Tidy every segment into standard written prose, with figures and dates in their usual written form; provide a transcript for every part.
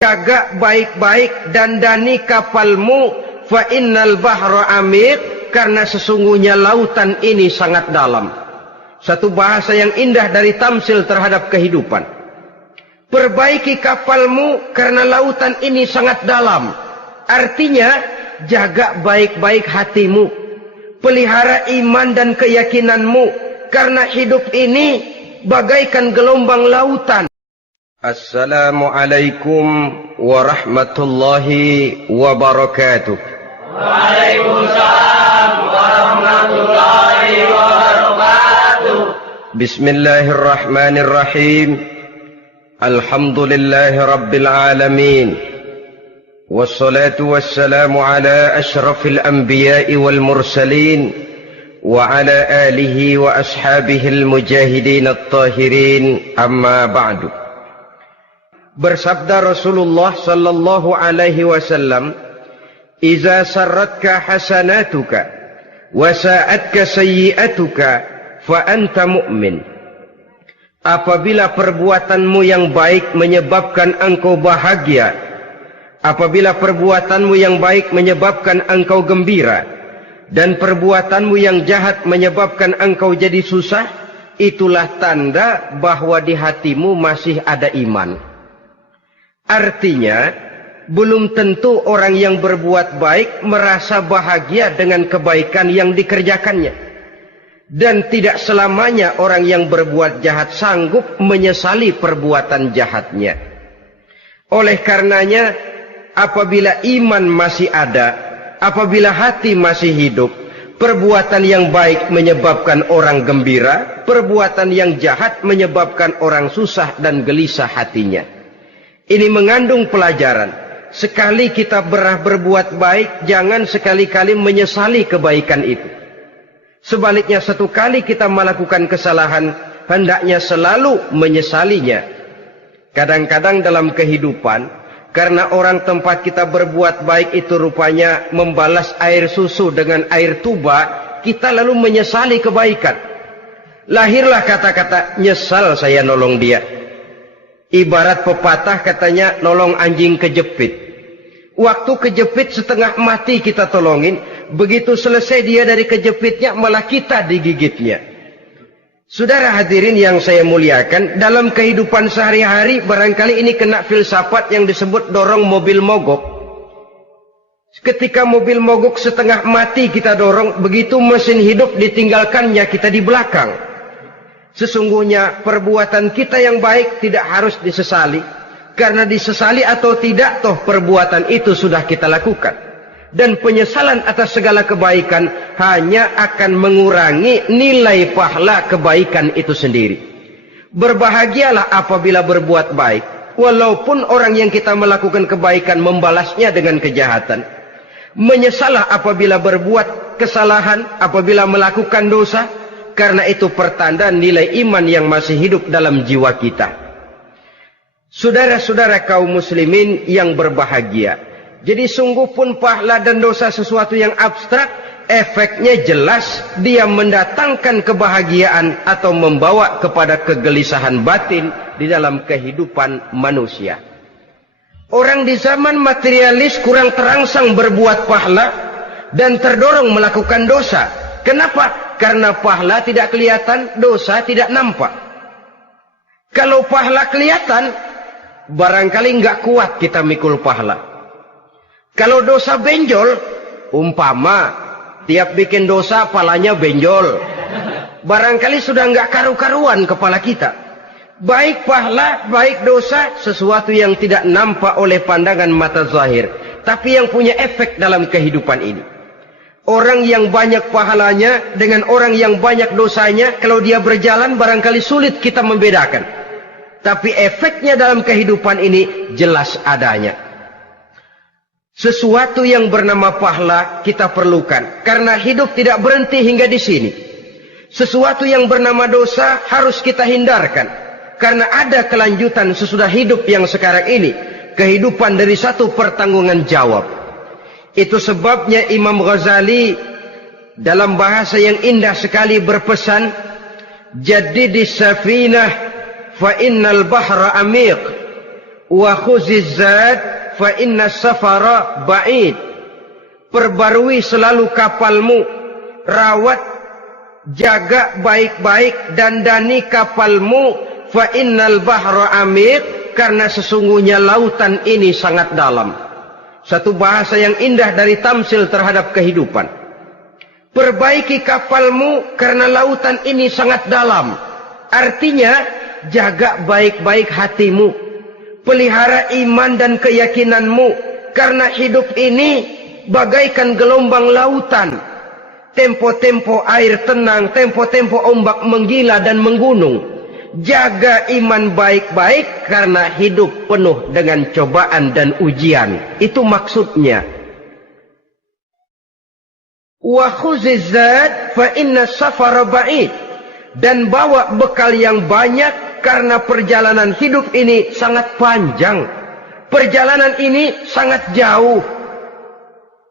jaga baik-baik, dandani kapalmu, fa innal bahra amiq, karena sesungguhnya lautan ini sangat dalam. Satu bahasa yang indah dari tamsil terhadap kehidupan. Perbaiki kapalmu karena lautan ini sangat dalam. Artinya jaga baik-baik hatimu, pelihara iman dan keyakinanmu, karena hidup ini bagaikan gelombang lautan. Assalamualaikum warahmatullahi wabarakatuh. Waalaikumsalam warahmatullahi wabarakatuh. Bismillahirrahmanirrahim. Alhamdulillahi rabbil alamin. Wassalatu wassalamu ala ashrafil anbiya'i wal mursalin wa ala alihi wa ashabihil mujahidin at-tahirin, amma ba'du. Bersabda Rasulullah sallallahu alaihi wasallam, "Iza sarratka hasanatuka wa sa'atka sayyi'atuka fa anta mu'min." Apabila perbuatanmu yang baik menyebabkan engkau bahagia, apabila perbuatanmu yang baik menyebabkan engkau gembira, dan perbuatanmu yang jahat menyebabkan engkau jadi susah, itulah tanda bahwa di hatimu masih ada iman. Artinya, belum tentu orang yang berbuat baik merasa bahagia dengan kebaikan yang dikerjakannya. Dan tidak selamanya orang yang berbuat jahat sanggup menyesali perbuatan jahatnya. Oleh karenanya, apabila iman masih ada, apabila hati masih hidup, perbuatan yang baik menyebabkan orang gembira, perbuatan yang jahat menyebabkan orang susah dan gelisah hatinya. Ini mengandung pelajaran. Sekali kita berbuat baik, jangan sekali-kali menyesali kebaikan itu. Sebaliknya, satu kali kita melakukan kesalahan, hendaknya selalu menyesalinya. Kadang-kadang dalam kehidupan, karena orang tempat kita berbuat baik itu rupanya membalas air susu dengan air tuba, kita lalu menyesali kebaikan. Lahirlah kata-kata, nyesal saya nolong dia. Ibarat pepatah katanya, nolong anjing kejepit. Waktu kejepit setengah mati kita tolongin, begitu selesai dia dari kejepitnya, malah kita digigitnya. Saudara hadirin yang saya muliakan, dalam kehidupan sehari-hari barangkali ini kena filsafat yang disebut dorong mobil mogok. Ketika mobil mogok setengah mati kita dorong, begitu mesin hidup ditinggalkannya kita di belakang. Sesungguhnya perbuatan kita yang baik tidak harus disesali, karena disesali atau tidak, toh perbuatan itu sudah kita lakukan. Dan penyesalan atas segala kebaikan hanya akan mengurangi nilai pahala kebaikan itu sendiri. Berbahagialah apabila berbuat baik, walaupun orang yang kita melakukan kebaikan membalasnya dengan kejahatan. Menyesalah apabila berbuat kesalahan, apabila melakukan dosa, karena itu pertanda nilai iman yang masih hidup dalam jiwa kita. Saudara-saudara kaum muslimin yang berbahagia, jadi sungguh pun pahala dan dosa sesuatu yang abstrak, efeknya jelas dia mendatangkan kebahagiaan atau membawa kepada kegelisahan batin di dalam kehidupan manusia. Orang di zaman materialis kurang terangsang berbuat pahala dan terdorong melakukan dosa. Kenapa? Karena pahala tidak kelihatan, dosa tidak nampak. Kalau pahala kelihatan, barangkali nggak kuat kita mikul pahala. Kalau dosa benjol, umpama tiap bikin dosa palanya benjol, barangkali sudah nggak karu-karuan kepala kita. Baik pahala, baik dosa, sesuatu yang tidak nampak oleh pandangan mata zahir, tapi yang punya efek dalam kehidupan ini. Orang yang banyak pahalanya dengan orang yang banyak dosanya, kalau dia berjalan barangkali sulit kita membedakan. Tapi efeknya dalam kehidupan ini jelas adanya. Sesuatu yang bernama pahala kita perlukan, karena hidup tidak berhenti hingga di sini. Sesuatu yang bernama dosa harus kita hindarkan, karena ada kelanjutan sesudah hidup yang sekarang ini. Kehidupan dari satu pertanggungan jawab. Itu sebabnya Imam Ghazali dalam bahasa yang indah sekali berpesan, "Jaddidis safinah fa innal bahra amiq Wa khuziz zad fa inna safara ba'id. Perbarui selalu kapalmu, rawat, jaga baik-baik, dandani kapalmu, fa innal bahra amiq, karena sesungguhnya lautan ini sangat dalam. Satu bahasa yang indah dari tamsil terhadap kehidupan. Perbaiki kapalmu karena lautan ini sangat dalam. Artinya, jaga baik-baik hatimu, pelihara iman dan keyakinanmu, karena hidup ini bagaikan gelombang lautan. Tempo-tempo air tenang, tempo-tempo ombak menggila dan menggunung. Jaga iman baik-baik karena hidup penuh dengan cobaan dan ujian. Itu maksudnya. Wa khuziz zad fa inna safara ba'id. Dan bawa bekal yang banyak karena perjalanan hidup ini sangat panjang. Perjalanan ini sangat jauh.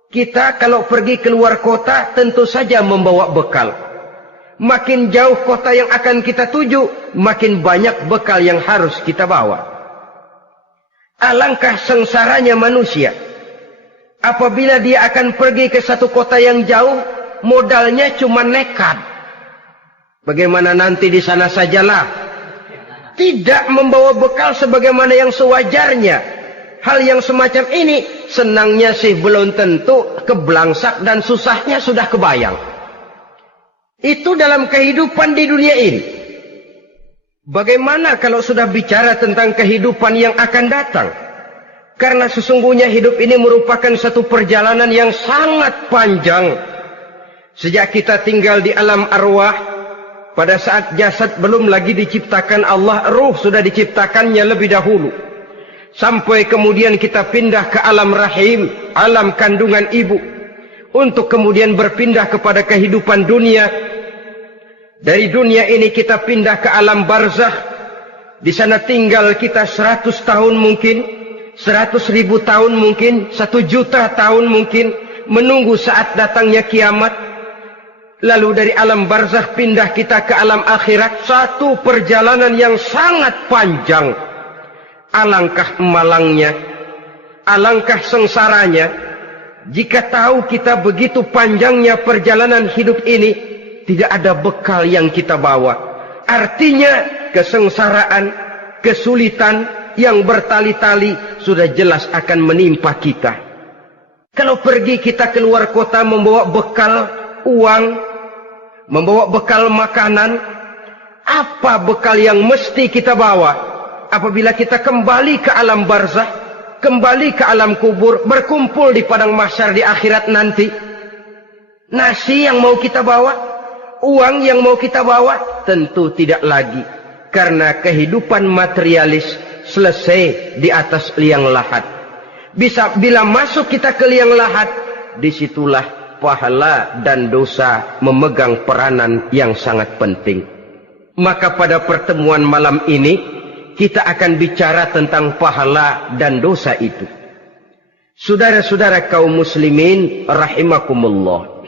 Kita kalau pergi keluar kota tentu saja membawa bekal. Makin jauh kota yang akan kita tuju, makin banyak bekal yang harus kita bawa. Alangkah sengsaranya manusia apabila dia akan pergi ke satu kota yang jauh, modalnya cuma nekat. Bagaimana nanti di sana sajalah. Tidak membawa bekal sebagaimana yang sewajarnya. Hal yang semacam ini senangnya sih belum tentu, keblangsak dan susahnya sudah kebayang. Itu dalam kehidupan di dunia ini. Bagaimana kalau sudah bicara tentang kehidupan yang akan datang? Karena sesungguhnya hidup ini merupakan satu perjalanan yang sangat panjang. Sejak kita tinggal di alam arwah, pada saat jasad belum lagi diciptakan Allah, ruh sudah diciptakannya lebih dahulu. Sampai kemudian kita pindah ke alam rahim, alam kandungan ibu. Untuk kemudian berpindah kepada kehidupan dunia. Dari dunia ini kita pindah ke alam barzakh. Di sana tinggal kita 100 tahun mungkin, 100.000 tahun mungkin, 1 juta tahun mungkin, menunggu saat datangnya kiamat. Lalu dari alam barzakh pindah kita ke alam akhirat. Satu perjalanan yang sangat panjang. Alangkah malangnya, alangkah sengsaranya, jika tahu kita begitu panjangnya perjalanan hidup ini, tidak ada bekal yang kita bawa. Artinya kesengsaraan, kesulitan yang bertali-tali sudah jelas akan menimpa kita. Kalau pergi kita keluar kota membawa bekal uang, membawa bekal makanan, apa bekal yang mesti kita bawa? Apabila kita kembali ke alam barzakh, kembali ke alam kubur, berkumpul di padang mahsyar di akhirat nanti, nasi yang mau kita bawa, uang yang mau kita bawa, tentu tidak lagi. Karena kehidupan materialis selesai di atas liang lahat. Bila masuk kita ke liang lahat, disitulah pahala dan dosa memegang peranan yang sangat penting. Maka pada pertemuan malam ini, kita akan bicara tentang pahala dan dosa itu. Saudara-saudara kaum muslimin rahimakumullah.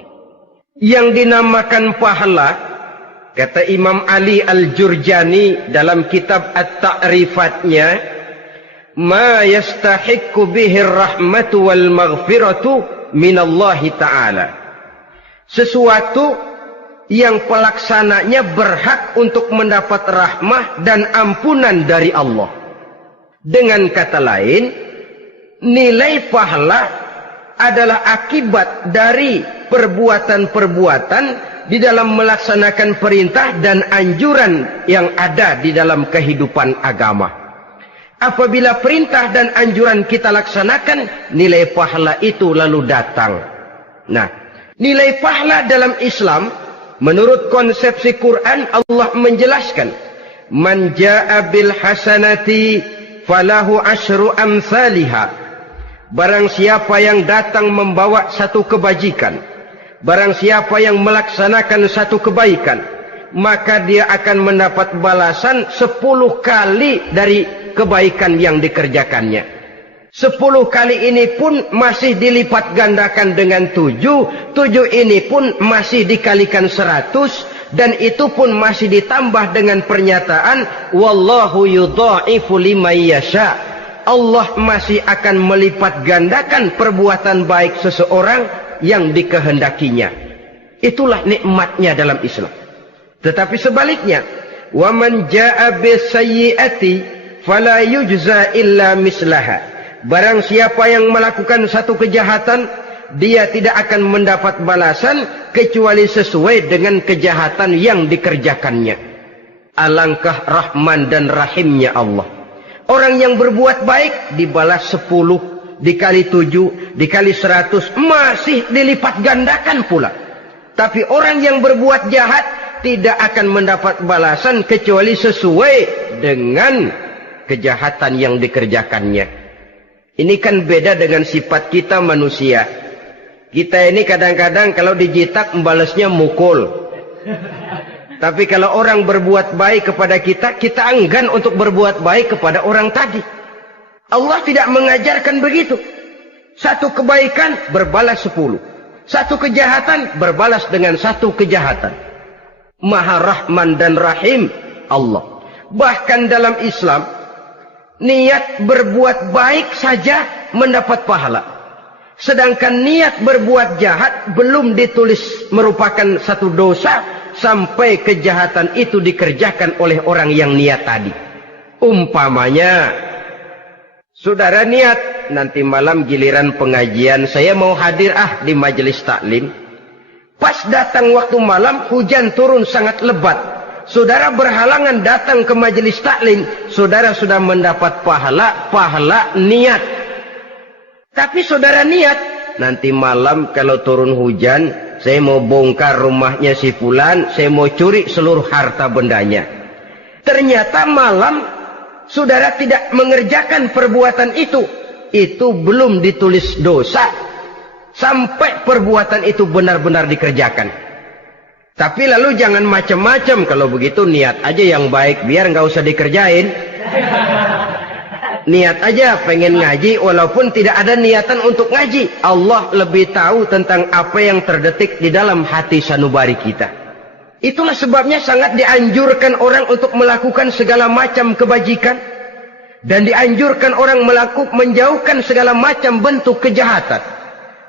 Yang dinamakan pahala, kata Imam Ali Al-Jurjani dalam kitab At-Ta'rifatnya, ma yastahiqqu bihi ar-rahmatu wal maghfiratu minallahi ta'ala. Sesuatu yang pelaksananya berhak untuk mendapat rahmah dan ampunan dari Allah. Dengan kata lain, nilai pahala adalah akibat dari perbuatan-perbuatan di dalam melaksanakan perintah dan anjuran yang ada di dalam kehidupan agama. Apabila perintah dan anjuran kita laksanakan, nilai pahala itu lalu datang. Nah, nilai pahala dalam Islam, menurut konsepsi Quran, Allah menjelaskan, man jaa bil hasanati falahu asyru amsalihha. Barang siapa yang datang membawa satu kebajikan, barang siapa yang melaksanakan satu kebaikan, maka dia akan mendapat balasan 10 kali dari kebaikan yang dikerjakannya. 10 kali ini pun masih dilipat gandakan dengan 7. 7 ini pun masih dikalikan 100. Dan itu pun masih ditambah dengan pernyataan wallahu yudha'ifu liman yasha. Allah masih akan melipat gandakan perbuatan baik seseorang yang dikehendakinya. Itulah nikmatnya dalam Islam. Tetapi sebaliknya, wa man jaa bisayyi'ati fala yujza illa mislaha. Barang siapa yang melakukan satu kejahatan, dia tidak akan mendapat balasan kecuali sesuai dengan kejahatan yang dikerjakannya. Alangkah rahman dan rahimnya Allah. Orang yang berbuat baik dibalas 10, dikali 7, dikali 100, masih dilipat gandakan pula. Tapi orang yang berbuat jahat tidak akan mendapat balasan kecuali sesuai dengan kejahatan yang dikerjakannya. Ini kan beda dengan sifat kita manusia. Kita ini kadang-kadang kalau dijitak membalasnya mukul. Tapi kalau orang berbuat baik kepada kita, kita enggan untuk berbuat baik kepada orang tadi. Allah tidak mengajarkan begitu. Satu kebaikan berbalas 10. Satu kejahatan berbalas dengan satu kejahatan. Maha Rahman dan Rahim Allah. Bahkan dalam Islam, niat berbuat baik saja mendapat pahala. Sedangkan niat berbuat jahat belum ditulis merupakan satu dosa sampai kejahatan itu dikerjakan oleh orang yang niat tadi. Umpamanya, saudara niat, nanti malam giliran pengajian saya mau hadir di majelis taklim. Pas datang waktu malam, hujan turun sangat lebat. Saudara berhalangan datang ke majelis taklim, saudara sudah mendapat pahala niat. Tapi saudara niat, nanti malam kalau turun hujan, saya mau bongkar rumahnya si fulan, saya mau curi seluruh harta bendanya. Ternyata malam saudara tidak mengerjakan perbuatan itu belum ditulis dosa sampai perbuatan itu benar-benar dikerjakan. Tapi lalu jangan macam-macam. Kalau begitu niat aja yang baik, biar nggak usah dikerjain. Niat aja pengen ngaji walaupun tidak ada niatan untuk ngaji. Allah lebih tahu tentang apa yang terdetik di dalam hati sanubari kita. Itulah sebabnya sangat dianjurkan orang untuk melakukan segala macam kebajikan. Dan dianjurkan orang menjauhkan segala macam bentuk kejahatan.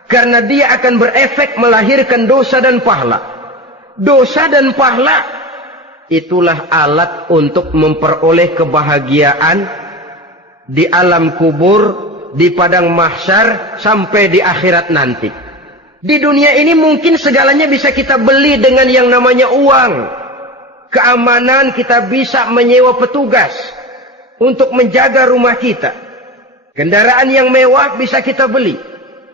Karena dia akan berefek melahirkan dosa dan pahala. Dosa dan pahala itulah alat untuk memperoleh kebahagiaan di alam kubur, di padang mahsyar, sampai di akhirat nanti. Di dunia ini mungkin segalanya bisa kita beli dengan yang namanya uang. Keamanan kita bisa menyewa petugas untuk menjaga rumah kita. Kendaraan yang mewah bisa kita beli.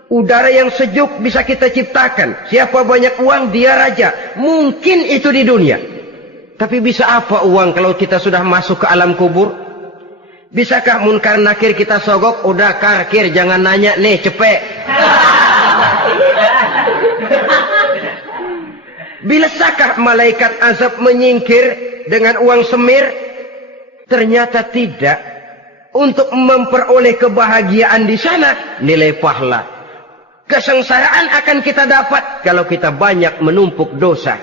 Udara yang sejuk bisa kita ciptakan. Siapa banyak uang, dia raja. Mungkin itu di dunia. Tapi bisa apa uang kalau kita sudah masuk ke alam kubur? Bisakah munkar nakir kita sogok? Udah karkir, jangan nanya nih, cepet. Bisakah malaikat azab menyingkir dengan uang semir? Ternyata tidak. Untuk memperoleh kebahagiaan di sana, nilai pahala. Kesengsaraan akan kita dapat kalau kita banyak menumpuk dosa.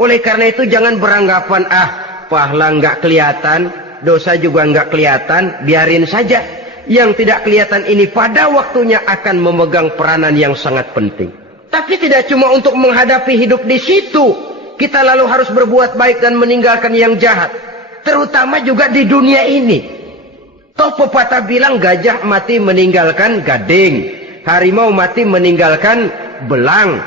Oleh karena itu jangan beranggapan, pahala nggak kelihatan, dosa juga nggak kelihatan, biarin saja. Yang tidak kelihatan ini pada waktunya akan memegang peranan yang sangat penting. Tapi tidak cuma untuk menghadapi hidup di situ, kita lalu harus berbuat baik dan meninggalkan yang jahat. Terutama juga di dunia ini. Toh pepatah bilang gajah mati meninggalkan gading, harimau mati meninggalkan belang.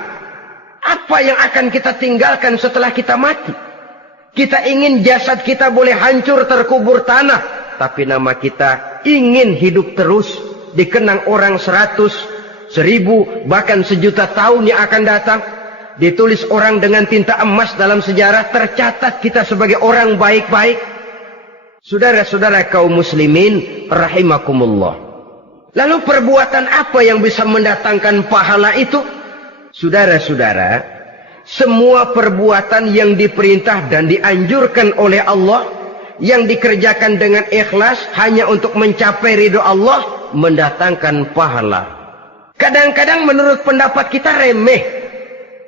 Apa yang akan kita tinggalkan setelah kita mati? Kita ingin jasad kita boleh hancur terkubur tanah, tapi nama kita ingin hidup terus, dikenang orang 100, 1000, bahkan 1.000.000 tahun yang akan datang. Ditulis orang dengan tinta emas dalam sejarah, tercatat kita sebagai orang baik-baik. Saudara-saudara kaum muslimin rahimakumullah. Lalu perbuatan apa yang bisa mendatangkan pahala itu? Saudara-saudara, semua perbuatan yang diperintah dan dianjurkan oleh Allah, yang dikerjakan dengan ikhlas hanya untuk mencapai ridho Allah, mendatangkan pahala. Kadang-kadang menurut pendapat kita remeh,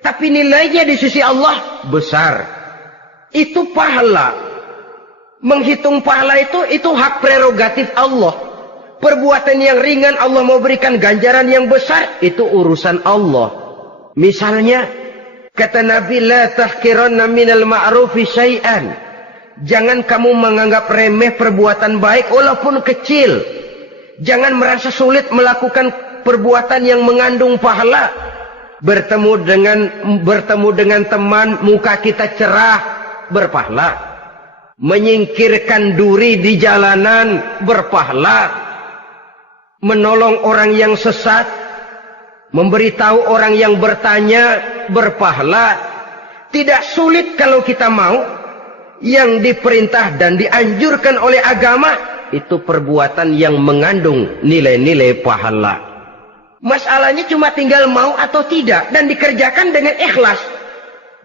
tapi nilainya di sisi Allah besar. Itu pahala. Menghitung pahala itu hak prerogatif Allah. Perbuatan yang ringan Allah mau berikan ganjaran yang besar, itu urusan Allah. Misalnya, kata Nabi, la tahqiranna minal ma'rufi syai'an. Jangan kamu menganggap remeh perbuatan baik walaupun kecil. Jangan merasa sulit melakukan perbuatan yang mengandung pahala. Bertemu dengan teman, muka kita cerah, berpahala. Menyingkirkan duri di jalanan, berpahala. Menolong orang yang sesat, memberitahu orang yang bertanya, berpahala. Tidak sulit kalau kita mau. Yang diperintah dan dianjurkan oleh agama, itu perbuatan yang mengandung nilai-nilai pahala. Masalahnya cuma tinggal mau atau tidak, dan dikerjakan dengan ikhlas.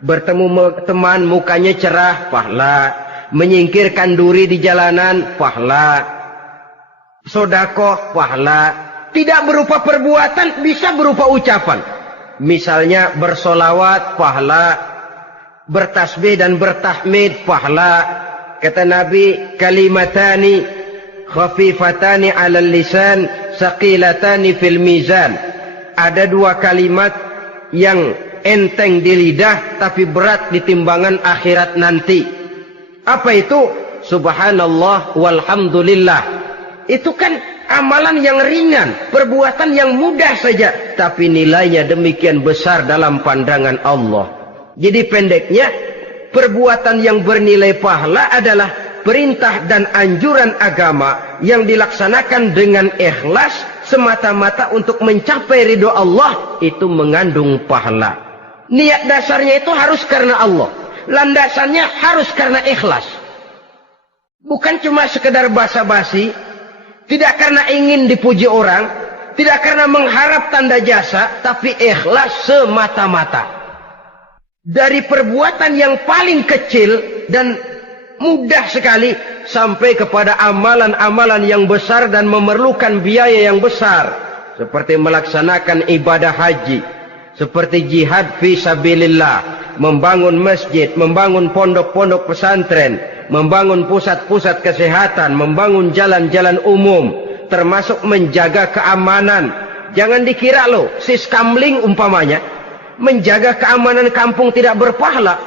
Bertemu teman, mukanya cerah, pahala. Menyingkirkan duri di jalanan, pahala. Sodakoh, pahala. Tidak berupa perbuatan, bisa berupa ucapan. Misalnya bersolawat, pahala. Bertasbih dan bertahmid, pahala. Kata Nabi, kalimatani khafifatani 'alal lisan, saqilatani fil mizan. Ada dua kalimat yang enteng di lidah tapi berat di timbangan akhirat nanti. Apa itu? Subhanallah walhamdulillah. Itu kan amalan yang ringan, perbuatan yang mudah saja, tapi nilainya demikian besar dalam pandangan Allah. Jadi pendeknya, perbuatan yang bernilai pahala adalah perintah dan anjuran agama yang dilaksanakan dengan ikhlas semata-mata untuk mencapai ridho Allah, itu mengandung pahala. Niat dasarnya itu harus karena Allah. Landasannya harus karena ikhlas. Bukan cuma sekedar basa-basi, tidak karena ingin dipuji orang, tidak karena mengharap tanda jasa, tapi ikhlas semata-mata. Dari perbuatan yang paling kecil dan mudah sekali sampai kepada amalan-amalan yang besar dan memerlukan biaya yang besar, seperti melaksanakan ibadah haji, seperti jihad fi sabilillah, membangun masjid, membangun pondok-pondok pesantren, membangun pusat-pusat kesehatan, membangun jalan-jalan umum, termasuk menjaga keamanan. Jangan dikira loh, siskamling umpamanya, menjaga keamanan kampung tidak berpahala.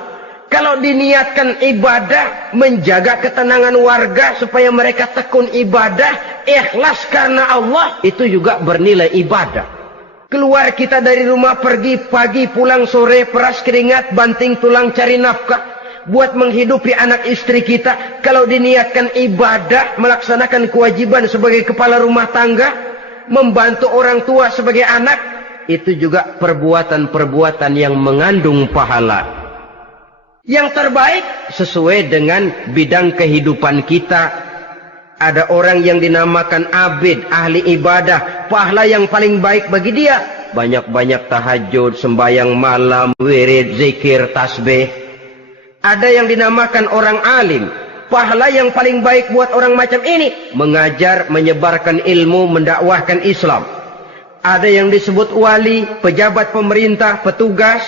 Kalau diniatkan ibadah, menjaga ketenangan warga supaya mereka tekun ibadah, ikhlas karena Allah, itu juga bernilai ibadah. Keluar kita dari rumah, pergi pagi, pulang sore, peras keringat, banting tulang cari nafkah, buat menghidupi anak istri kita. Kalau diniatkan ibadah, melaksanakan kewajiban sebagai kepala rumah tangga, membantu orang tua sebagai anak, itu juga perbuatan-perbuatan yang mengandung pahala. Yang terbaik sesuai dengan bidang kehidupan kita. Ada orang yang dinamakan abid, ahli ibadah, pahala yang paling baik bagi dia, banyak-banyak tahajud, sembahyang malam, wirid, zikir, tasbih. Ada yang dinamakan orang alim, pahala yang paling baik buat orang macam ini, mengajar, menyebarkan ilmu, mendakwahkan Islam. Ada yang disebut wali, pejabat pemerintah, petugas.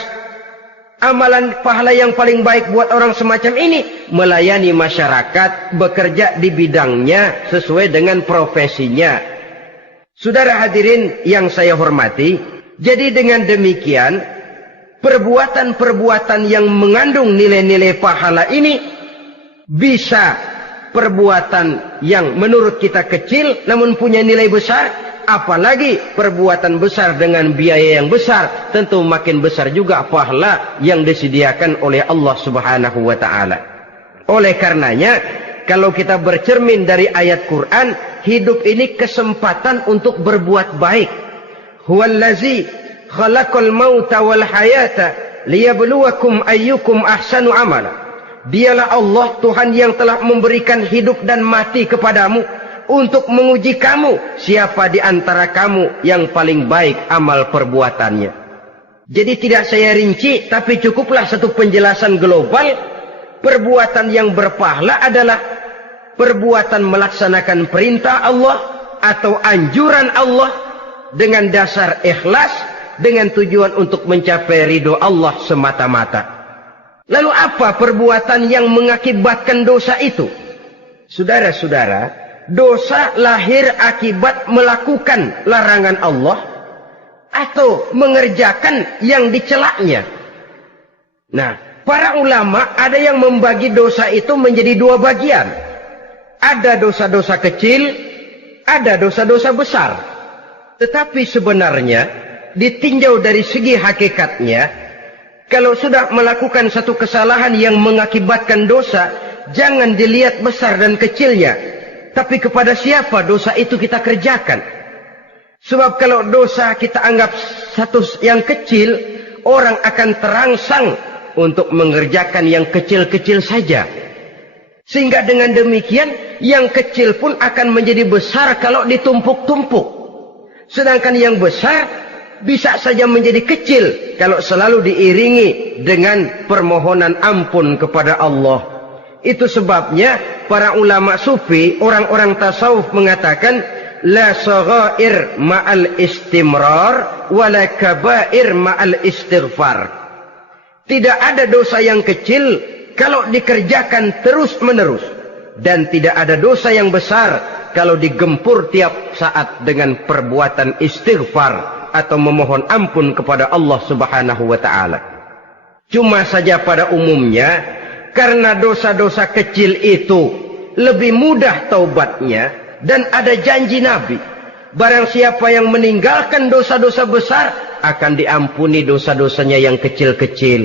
Amalan pahala yang paling baik buat orang semacam ini, melayani masyarakat, bekerja di bidangnya sesuai dengan profesinya. Saudara hadirin yang saya hormati, jadi dengan demikian, perbuatan-perbuatan yang mengandung nilai-nilai pahala ini, bisa perbuatan yang menurut kita kecil namun punya nilai besar. Apalagi perbuatan besar dengan biaya yang besar, tentu makin besar juga pahala yang disediakan oleh Allah Subhanahu wa ta'ala. Oleh karenanya, kalau kita bercermin dari ayat Quran, hidup ini kesempatan untuk berbuat baik. Huwallazi khalaqal mauta wal hayata liyabluwakum ayyukum ahsanu amala. Dialah Allah, Tuhan yang telah memberikan hidup dan mati kepadamu, untuk menguji kamu, siapa di antara kamu yang paling baik amal perbuatannya. Jadi tidak saya rinci, tapi cukuplah satu penjelasan global. Perbuatan yang berpahala adalah perbuatan melaksanakan perintah Allah atau anjuran Allah dengan dasar ikhlas, dengan tujuan untuk mencapai ridho Allah semata-mata. Lalu apa perbuatan yang mengakibatkan dosa itu? Saudara-saudara, dosa lahir akibat melakukan larangan Allah atau mengerjakan yang dicelaknya. Nah, para ulama ada yang membagi dosa itu menjadi dua bagian. Ada dosa-dosa kecil, ada dosa-dosa besar. Tetapi sebenarnya ditinjau dari segi hakikatnya, kalau sudah melakukan satu kesalahan yang mengakibatkan dosa, jangan dilihat besar dan kecilnya, tapi kepada siapa dosa itu kita kerjakan. Sebab kalau dosa kita anggap satu yang kecil, orang akan terangsang untuk mengerjakan yang kecil-kecil saja. Sehingga dengan demikian, yang kecil pun akan menjadi besar kalau ditumpuk-tumpuk. Sedangkan yang besar bisa saja menjadi kecil kalau selalu diiringi dengan permohonan ampun kepada Allah. Itu sebabnya para ulama sufi, orang-orang tasawuf mengatakan, la saghair ma'al istimrar wala kabair ma'al istighfar. Tidak ada dosa yang kecil kalau dikerjakan terus-menerus, dan tidak ada dosa yang besar kalau digempur tiap saat dengan perbuatan istighfar atau memohon ampun kepada Allah Subhanahu wa taala. Cuma saja pada umumnya, karena dosa-dosa kecil itu lebih mudah taubatnya, dan ada janji Nabi, barang siapa yang meninggalkan dosa-dosa besar akan diampuni dosa-dosanya yang kecil-kecil.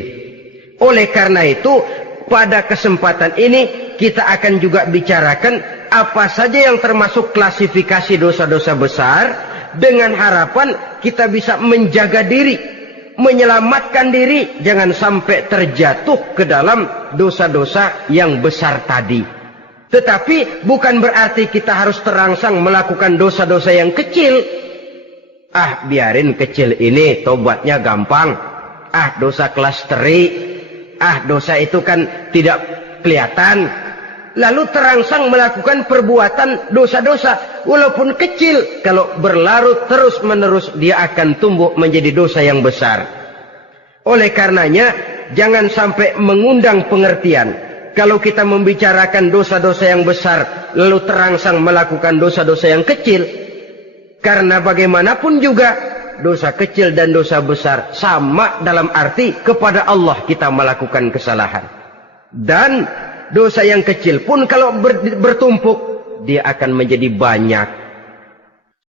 Oleh karena itu, pada kesempatan ini kita akan juga bicarakan apa saja yang termasuk klasifikasi dosa-dosa besar, dengan harapan kita bisa menjaga diri, menyelamatkan diri, jangan sampai terjatuh ke dalam dosa-dosa yang besar tadi. Tetapi bukan berarti kita harus terangsang melakukan dosa-dosa yang kecil. Ah, biarin kecil ini, tobatnya gampang. Ah, dosa kelas teri. Ah, dosa itu kan tidak kelihatan. Lalu terangsang melakukan perbuatan dosa-dosa walaupun kecil. Kalau berlarut terus-menerus, dia akan tumbuh menjadi dosa yang besar. Oleh karenanya, jangan sampai mengundang pengertian kalau kita membicarakan dosa-dosa yang besar lalu terangsang melakukan dosa-dosa yang kecil. Karena bagaimanapun juga dosa kecil dan dosa besar sama dalam arti kepada Allah kita melakukan kesalahan. Dan dosa yang kecil pun kalau bertumpuk, dia akan menjadi banyak.